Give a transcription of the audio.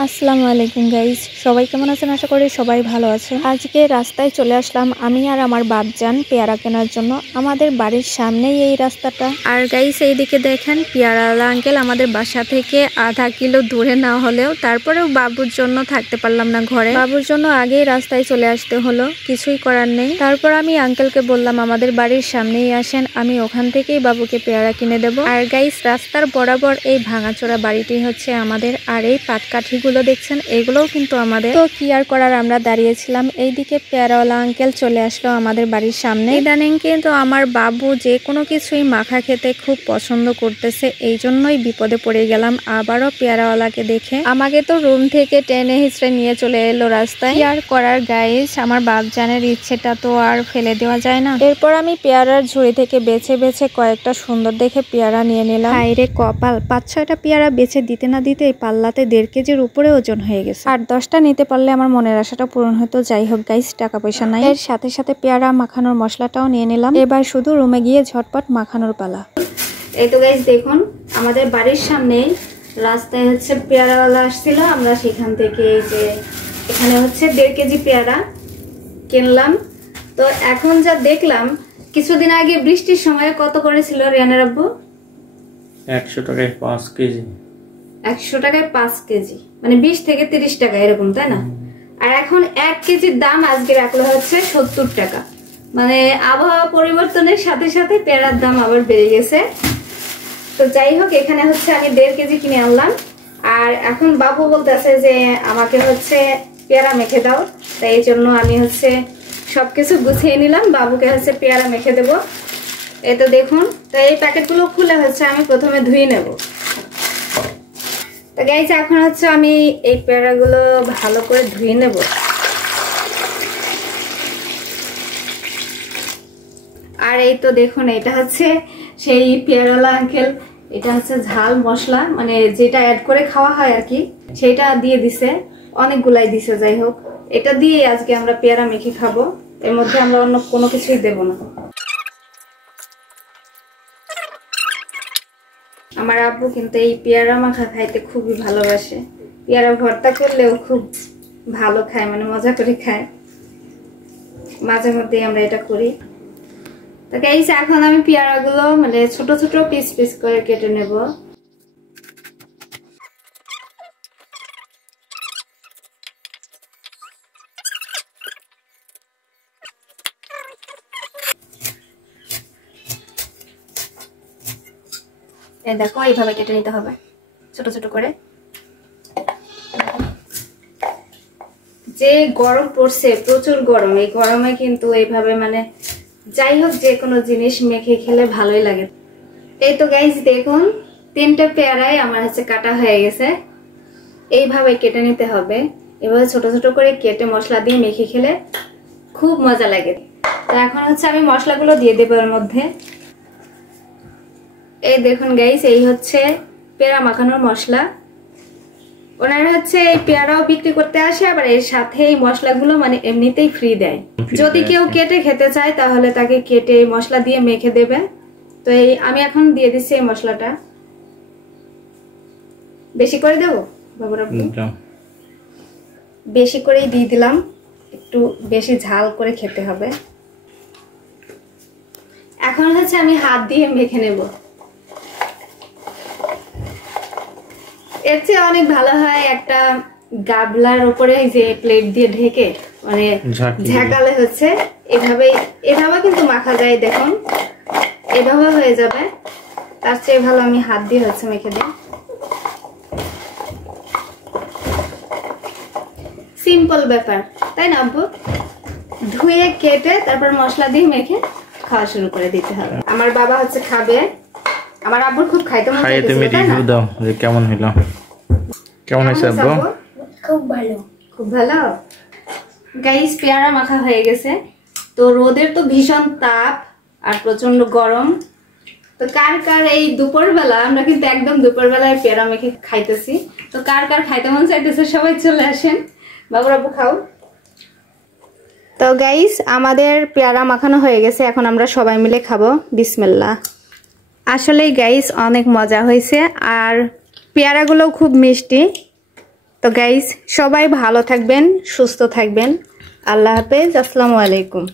আসসালামু আলাইকুম গাইস, সবাই কেমন আছেন? আশা করি সবাই ভালো আছেন। আজকে রাস্তায় চলে আসলাম আমি আর আমার বাপজান পেয়ারা কেনার জন্য। আমাদের বাড়ির সামনেই এই রাস্তাটা। আর গাইস এইদিকে দেখেন পেয়ারাওয়ালা আঙ্কেল আমাদের বাসা থেকে আধা কিলো দূরে না হলেও তারপরেও বাবুর জন্য থাকতে পারলাম না ঘরে। বাবুর জন্য আগেই রাস্তায় চলে আসতে হলো, কিছুই করার নেই। তারপর আমি আঙ্কেলকে বললাম আমাদের বাড়ির সামনেই আসেন, আমি ওখান থেকেই বাবুকে পেয়ারা কিনে দেবো। আর গাইস রাস্তার বরাবর এই ভাঙাচোরা বাড়িটি হচ্ছে আমাদের। আর এই পাটকাঠি গুলো দেখছেন এগুলোও কিন্তু আমাদের। তো কি আর করার, আমরা দাঁড়িয়েছিলাম। এইদিকে পেয়ারাওয়ালা আঙ্কেল চলে আসলো আমাদের বাড়ির সামনে। ইদানিং কিন্তু আমার বাবু যে কোনো কিছুই মাখা খেতে খুব পছন্দ করতেছে, এই জন্যই বিপদে পড়ে গেলাম আবারও পেয়ারাওয়ালাকে দেখে। আমাকে তো রুম থেকে টেনে হিচড়ে নিয়ে চলে এলো রাস্তায়। কি আর করার গাইস, আমার বাপজানের ইচ্ছেটা তো আর ফেলে দেওয়া যায় না। এরপর আমি পেয়ারার ঝুড়ি থেকে বেছে বেছে কয়েকটা সুন্দর দেখে পেয়ারা নিয়ে নিলাম। হাইরে কপাল, 5-6টা পেয়ারা বেছে দিতে না দিতে পাল্লাতে 1.5 কেজির উপরে ওজন হয়ে গেছে। আর 10টা নিতে পারলে আমার মনের আশাটা পূরণ হতো। যাই হোক গাইস, টাকা পয়সা নাই। এর সাথে সাথে পেয়ারা মাখানোর মশলাটাও নিয়ে নিলাম। এবার শুধু রুমে গিয়ে ঝটপট মাখানোর পালা। এই তো গাইস দেখুন, আমাদের বাড়ির সামনে রাস্তায় হচ্ছে পেয়ারাওয়ালা আসছিল। আমরা সেখান থেকে যে এখানে হচ্ছে 1.5 কেজি পেয়ারা কিনলাম। তো এখন যা দেখলাম, কিছুদিন আগে বৃষ্টির সময় কত করেছিল রিয়ানের আব্বু? 100 টাকায় 5 কেজি। 100 টাকায় 5 কেজি, মানে 20 থেকে 30 টাকা এরকম, তাই না? আর এখন 1 কেজির দাম আজকে রাখলো হচ্ছে 70 টাকা। মানে আবহাওয়া পরিবর্তনের সাথে সাথে পেয়ারার দাম আবার বেড়ে গেছে। তো যাই হোক, এখানে হচ্ছে আমি 1.5 কেজি কিনে আনলাম। আর এখন বাবু বলতেছে যে আমাকে হচ্ছে পেয়ারা মেখে দাও, তাই এই জন্য আমি হচ্ছে সবকিছু গুছিয়ে নিলাম। বাবুকে হচ্ছে পেয়ারা মেখে দেবো। এই তো দেখুন, তো এই প্যাকেটগুলো খুলে হচ্ছে আমি প্রথমে ধুয়ে নেব। তো গাইস এখন হচ্ছে আমি এই পেয়ারাগুলো ভালো করে ধুয়ে নেব। আর এই তো দেখুন, এটা হচ্ছে সেই পেয়ারাওয়ালা আঙ্কেল, এটা হচ্ছে ঝাল মশলা, মানে যেটা অ্যাড করে খাওয়া হয় আর কি, সেটা দিয়ে দিছে। অনেকগুলাই দিছে। যাই হোক, এটা দিয়ে আজকে আমরা পেয়ারা মেখে খাবো। এর মধ্যে আমরা অন্য কোনো কিছুই দেব না। আমার আব্বু কিন্তু এই পেয়ারা মাখা খাইতে খুবই ভালোবাসে। পেয়ারা ভর্তা করলেও খুব ভালো খায়, মানে মজা করে খায়। মাঝে মধ্যে আমরা এটা করি। তো গাইস এখন আমি পেয়ারাগুলো মানে ছোট ছোট পিস পিস করে কেটে নেব। এই দেখো, এইভাবে কেটে নিতে হবে ছোট ছোট করে। যে গরম পড়ছে, প্রচুর গরম, এই গরমে কিন্তু এইভাবে মানে যাই হোক যে কোনো জিনিস মেখে খেলে ভালোই লাগে। এই তো গাইস দেখুন, 3টে পেয়ারাই আমার হচ্ছে কাটা হয়ে গেছে। এইভাবে কেটে নিতে হবে। এভাবে ছোট ছোট করে কেটে মশলা দিয়ে মেখে খেলে খুব মজা লাগে। তো এখন হচ্ছে আমি মশলাগুলো দিয়ে দেবো এর মধ্যে। এই দেখুন গাইস, এই হচ্ছে পেয়ারা মাখানোর মশলা। ওনারা হচ্ছে এই পেয়ারাও বিক্রি করতে আসে, আবার এর সাথে এই মশলাগুলো মানে এমনিতেই ফ্রি দেয়। যদি কেউ কেটে খেতে চায় তাহলে তাকে কেটে মশলা দিয়ে মেখে দেবে। তো এই আমি এখন দিয়ে দিচ্ছি এই মশলাটা। বেশি করে দেবো বাবুরা? বেশি করেই দিয়ে দিলাম, একটু বেশি ঝাল করে খেতে হবে। এখন হচ্ছে আমি হাত দিয়ে মেখে নেব। এর চেয়ে অনেক ভালো হয় একটা গাবলার উপরে যে প্লেট দিয়ে ঢেকে মানে ঝাঁকালে হচ্ছে এভাবে কিন্তু মাখা যায়। দেখুন এভাবে হয়ে যাবে। তার চেয়ে ভালো আমি হাত দিয়ে হচ্ছে মেখে দিই। সিম্পল ব্যাপার, তাই না আব্বু? ধুয়ে কেটে তারপর মশলা দিয়ে মেখে খাওয়া শুরু করে দিতে হবে। আমার বাবা হচ্ছে খাবে। আমার আব্বুর খুব খাইতে মন চাইছে। তুমি রিভিউ দাও যে কেমন হলো। কেমন হয়েছে আব্বু? খুব ভালো, খুব ভালো। গাইস পেয়ারা মাখা হয়ে গেছে। তো রোদের তো ভীষণ তাপ আর প্রচন্ড গরম। তো কার কার এই দুপুরবেলা, আমরা কিন্তু একদম দুপুরবেলায় পেয়ারা মেখে খাইতেছি। তো কার কার খাইতে মন চাইতেছে সবাই চলে আসেন। বাবুর আব্বু খাও। তো গাইস আমাদের পেয়ারা মাখানো হয়ে গেছে, এখন আমরা সবাই মিলে খাবো। বিসমিল্লাহ। আসলেই গাইস অনেক মজা হয়েছে। আর পেয়ারাগুলো খুব মিষ্টি। তো গাইস সবাই ভালো থাকবেন, সুস্থ থাকবেন। আল্লাহ হাফেজ, আসসালামু আলাইকুম।